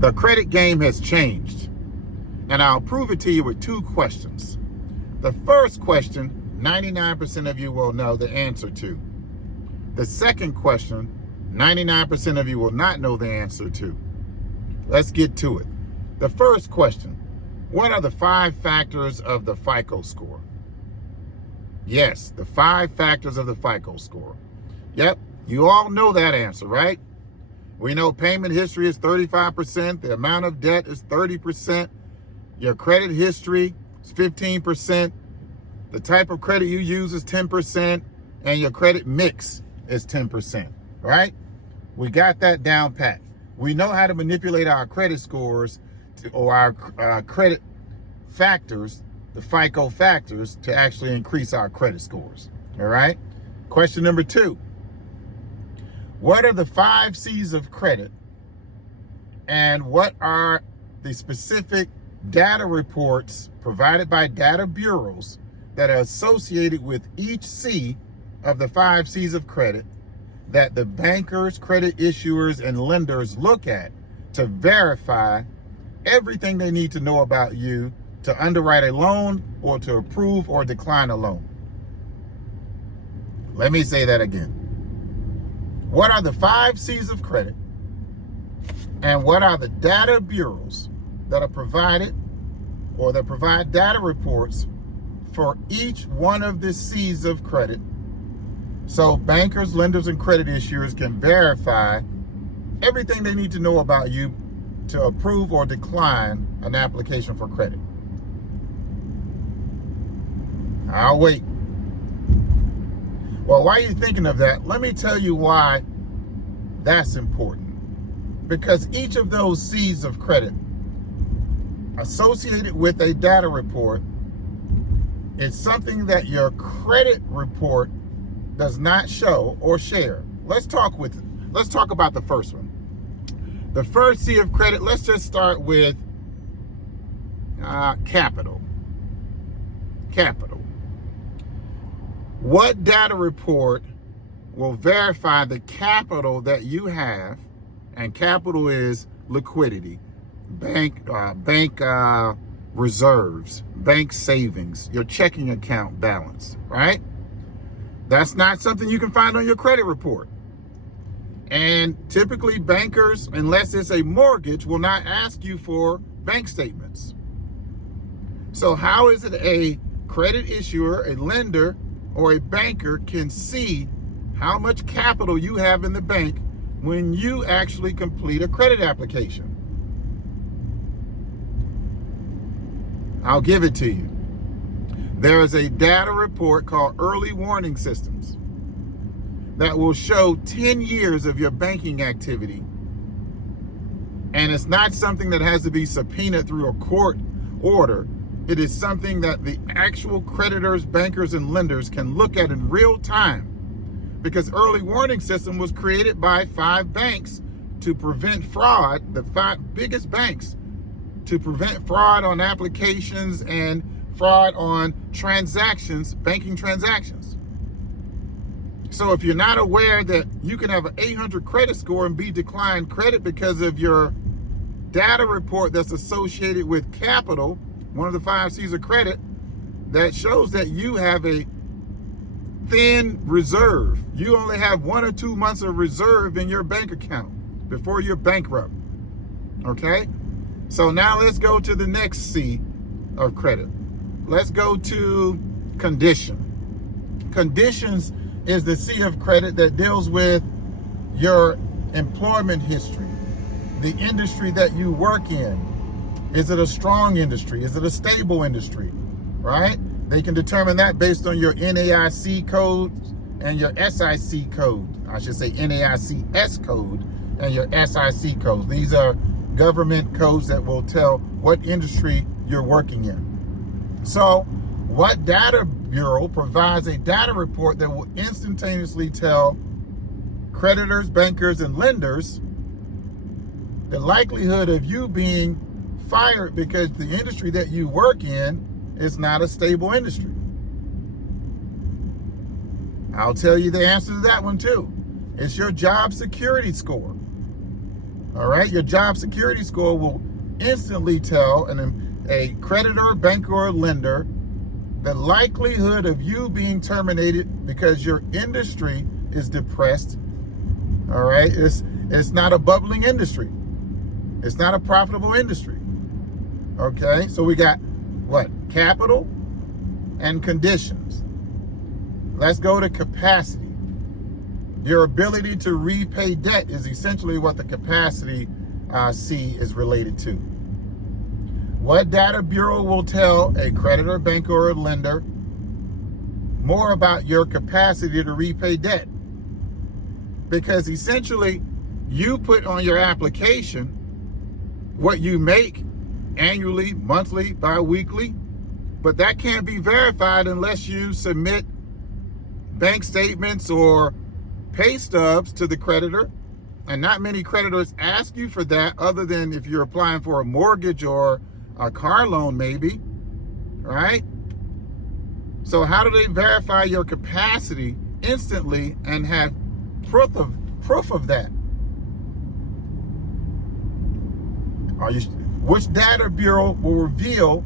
The credit game has changed, and I'll prove it to you with two questions. The first question, 99% of you will know the answer to. The second question, 99% of you will not know the answer to. Let's get to it. The first question, what are the 5 factors of the Fico score? Yes, the 5 factors of the Fico score. Yep, you all know that answer, right? We know payment history is 35%, the amount of debt is 30%, your credit history is 15%, the type of credit you use is 10%, and your credit mix is 10%, right? We got that down pat. We know how to manipulate our credit scores or our credit factors, the FICO factors, to actually increase our credit scores, all right? Question number 2. What are the 5 C's of credit, and what are the specific data reports provided by data bureaus that are associated with each C of the 5 C's of credit that the bankers, credit issuers, and lenders look at to verify everything they need to know about you to underwrite a loan or to approve or decline a loan? Let me say that again. What are the 5 C's of credit, and what are the data bureaus that are provided or that provide data reports for each one of the C's of credit, so bankers, lenders, and credit issuers can verify everything they need to know about you to approve or decline an application for credit? I'll wait. Well, while you're thinking of that, let me tell you why that's important. Because each of those C's of credit associated with a data report is something that your credit report does not show or share. Let's talk about the first one. The first C of credit, let's just start with capital. Capital. What data report will verify the capital that you have? And capital is liquidity, bank reserves, bank savings, your checking account balance, right? That's not something you can find on your credit report. And typically bankers, unless it's a mortgage, will not ask you for bank statements. So how is it a credit issuer, a lender, or a banker can see how much capital you have in the bank when you actually complete a credit application? I'll give it to you. There is a data report called Early Warning Systems that will show 10 years of your banking activity. And it's not something that has to be subpoenaed through a court order. It is something that the actual creditors, bankers, and lenders can look at in real time, because Early Warning System was created by 5 banks to prevent fraud, the 5 biggest banks, to prevent fraud on applications and fraud on transactions, banking transactions. So if you're not aware that you can have an 800 credit score and be declined credit because of your data report that's associated with capital, one of the 5 C's of credit, that shows that you have a thin reserve. You only have 1 or 2 months of reserve in your bank account before you're bankrupt. Okay? So now let's go to the next C of credit. Let's go to condition. Conditions is the C of credit that deals with your employment history, the industry that you work in. Is it a strong industry? Is it a stable industry? Right? They can determine that based on your NAIC code and your SIC code. I should say NAICS code and your SIC codes. These are government codes that will tell what industry you're working in. So what data bureau provides a data report that will instantaneously tell creditors, bankers, and lenders the likelihood of you being fired because the industry that you work in is not a stable industry? I'll tell you the answer to that one too. It's your job security score. All right, your job security score will instantly tell a creditor, banker, or lender the likelihood of you being terminated because your industry is depressed. All right, it's not a bubbling industry. It's not a profitable industry. Okay, so we got what? Capital and conditions. Let's go to capacity. Your ability to repay debt is essentially what the capacity C is related to. What data bureau will tell a creditor, banker, or lender more about your capacity to repay debt? Because essentially, you put on your application what you make annually, monthly, bi-weekly, but that can't be verified unless you submit bank statements or pay stubs to the creditor, and not many creditors ask you for that other than if you're applying for a mortgage or a car loan maybe, right? So how do they verify your capacity instantly and have proof of that? Which data bureau will reveal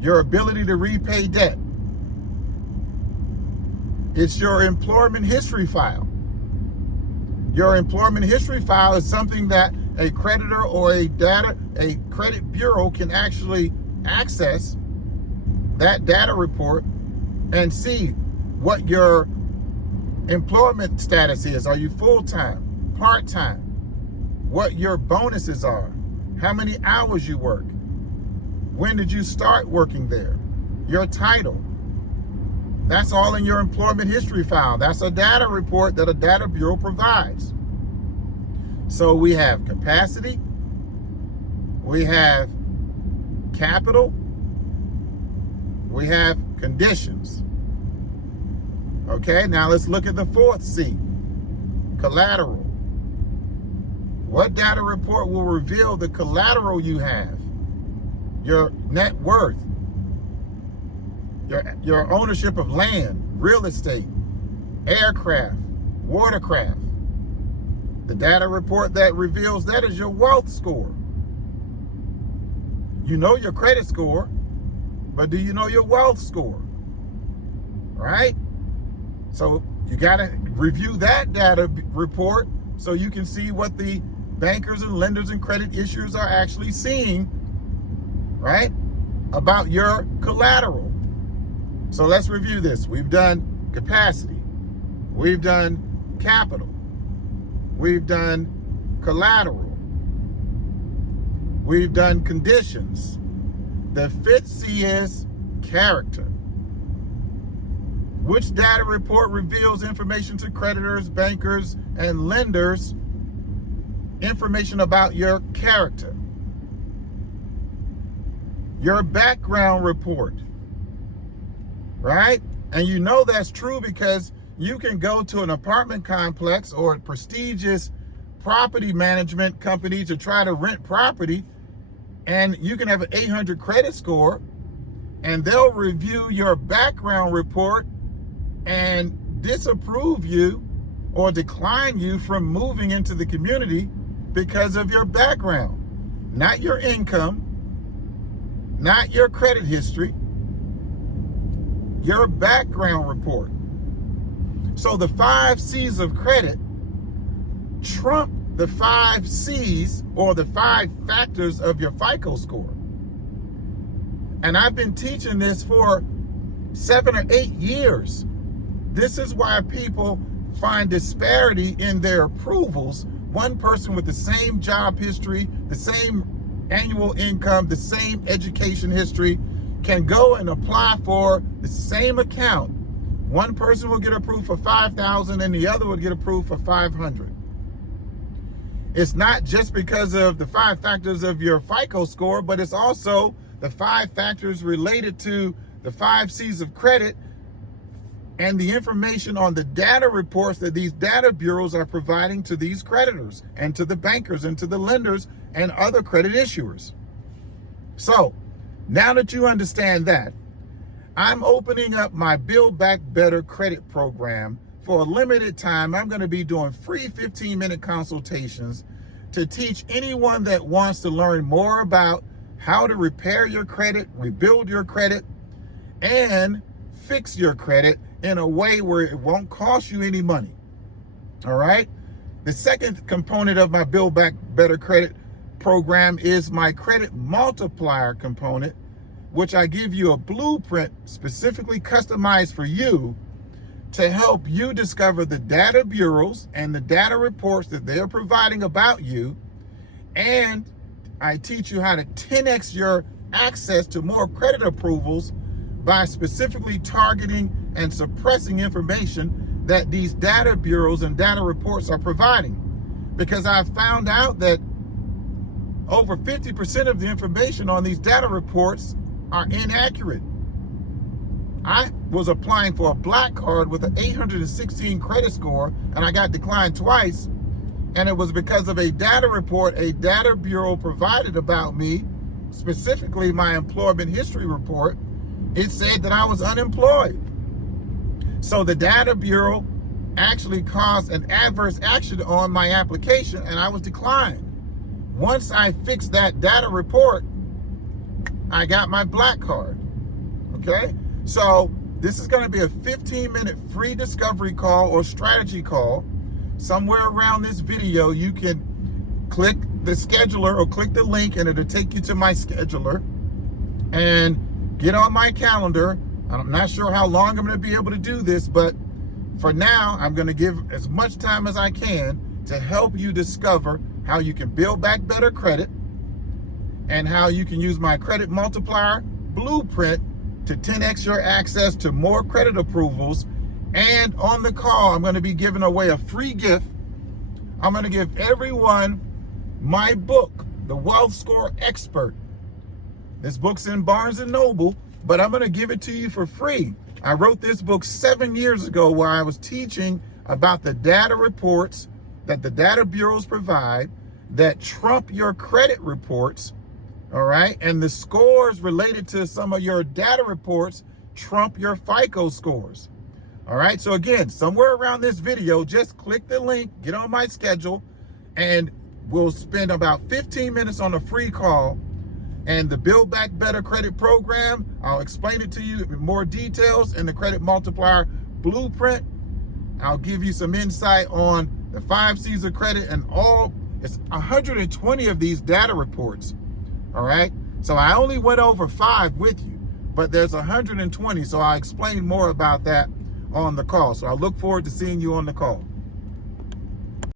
your ability to repay debt? It's your employment history file. Your employment history file is something that a creditor or a credit bureau can actually access that data report and see what your employment status is. Are you full-time, part-time? What your bonuses are, how many hours you work, when did you start working there, your title. That's all in your employment history file. That's a data report that a data bureau provides. So we have capacity, we have capital, we have conditions. Okay, now let's look at the fourth C, collateral. What data report will reveal the collateral you have? Your net worth, your ownership of land, real estate, aircraft, watercraft. The data report that reveals that is your wealth score. You know your credit score, but do you know your wealth score? Right? So you got to review that data report so you can see what the bankers and lenders and credit issuers are actually seeing, right, about your collateral. So let's review this. We've done capacity. We've done capital. We've done collateral. We've done conditions. The fifth C is character. Which data report reveals information to creditors, bankers, and lenders, information about your character? Your background report, right? And you know that's true because you can go to an apartment complex or a prestigious property management company to try to rent property, and you can have an 800 credit score, and they'll review your background report and disapprove you or decline you from moving into the community because of your background, not your income, not your credit history, your background report. So the 5 C's of credit trump the 5 C's or the 5 factors of your FICO score. And I've been teaching this for 7 or 8 years. This is why people find disparity in their approvals. One person with the same job history, the same annual income, the same education history can go and apply for the same account. One person will get approved for $5,000 and the other will get approved for $500. It's not just because of the 5 factors of your FICO score, but it's also the 5 factors related to the 5 C's of credit and the information on the data reports that these data bureaus are providing to these creditors and to the bankers and to the lenders and other credit issuers. So now that you understand that, I'm opening up my Build Back Better credit program. For a limited time, I'm going to be doing free 15-minute consultations to teach anyone that wants to learn more about how to repair your credit, rebuild your credit, and fix your credit in a way where it won't cost you any money. All right? The second component of my Build Back Better Credit program is my credit multiplier component, which I give you a blueprint specifically customized for you to help you discover the data bureaus and the data reports that they're providing about you. And I teach you how to 10x your access to more credit approvals by specifically targeting and suppressing information that these data bureaus and data reports are providing. Because I found out that over 50% of the information on these data reports are inaccurate. I was applying for a black card with an 816 credit score, and I got declined twice. And it was because of a data report a data bureau provided about me, specifically my employment history report. It said that I was unemployed. So the data bureau actually caused an adverse action on my application, and I was declined. Once I fixed that data report, I got my black card. Okay? So this is going to be a 15-minute free discovery call or strategy call. Somewhere around this video, you can click the scheduler or click the link and it'll take you to my scheduler and get on my calendar. I'm not sure how long I'm going to be able to do this, but for now, I'm going to give as much time as I can to help you discover how you can build back better credit and how you can use my credit multiplier blueprint to 10x your access to more credit approvals. And on the call, I'm going to be giving away a free gift. I'm going to give everyone my book, The Wealth Score Expert. This book's in Barnes & Noble, but I'm going to give it to you for free. I wrote this book 7 years ago where I was teaching about the data reports that the data bureaus provide that trump your credit reports, all right? And the scores related to some of your data reports trump your FICO scores, all right? So again, somewhere around this video, just click the link, get on my schedule, and we'll spend about 15 minutes on a free call. And the Build Back Better Credit program, I'll explain it to you in more details in the Credit Multiplier Blueprint. I'll give you some insight on the 5 C's of credit and it's 120 of these data reports, all right? So I only went over 5 with you, but there's 120, so I'll explain more about that on the call. So I look forward to seeing you on the call.